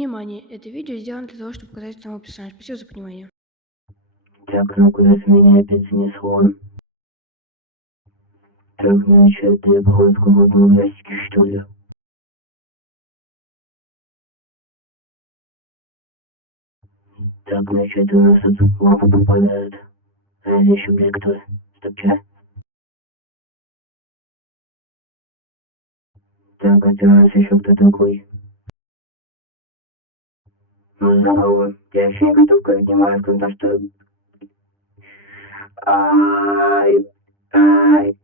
Внимание! Это видео сделано для того, чтобы показать самого персонажа. Спасибо за понимание. Так, ну куда-то меня опять занесло. Так, значит, я походу в каком-то ужастике, что ли. Так, значит, у нас тут лава попадает. А здесь еще, блин, кто? Стоп, чё? Так, это у нас еще кто такой? Ну, здорово. Я еще не готов к вниманию, потому что... Ай, ай.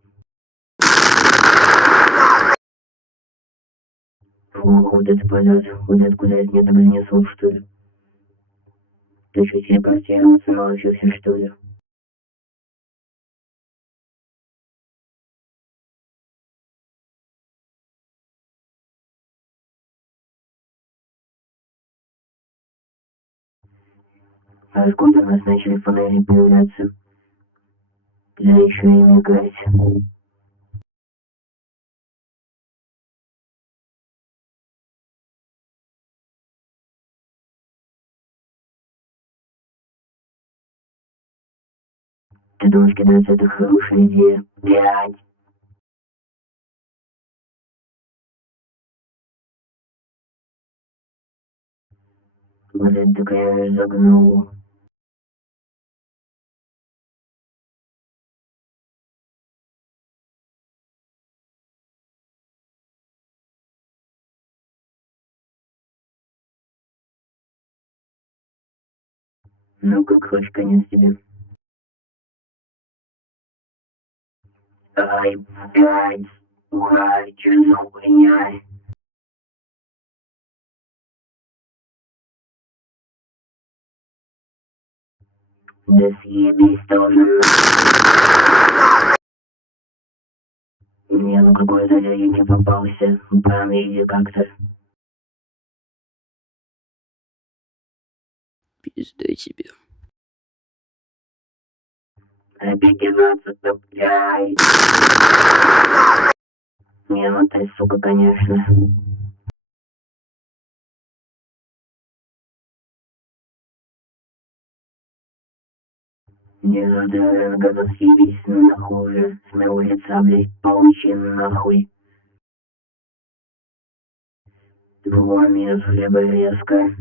Фух, вот это полет. Вот это куда это меня так занесло, что ли? Ты что, себе простироваться научился, что ли? А откуда у нас начали фонари появляться? Да еще и мигать. Ты думаешь, кидаться это хорошая идея? Блядь. Вот это такая загнула. Ну, как хочешь, конец тебе. Ай, блядь. Ура, чё за хуйня? Да съебись тоже. Не, ну какой-то я не попался. Прям иди как-то. Пизды тебе. Опять 15, блядь. Не, ну ты, сука, конечно. Не надо, гадов съебись нахуй уже. С моего лица, блядь, получи нахуй. 2 минус хлеба резко.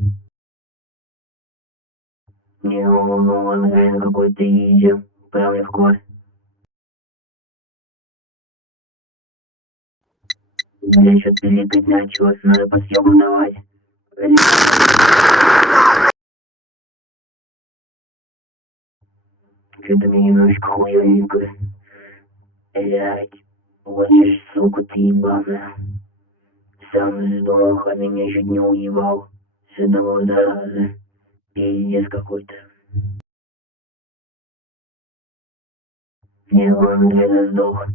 Не, он реально какой-то изи. Прям легко. Бля, что-то пиликать началось, надо по съебу давать. Что-то мне немножко хуёвенько. Блядь, вот же сука ты ебаная. Сам сдох, а меня чуть не уебал. С одного зараза. Пиздец какой-то. Не, он где-то сдох.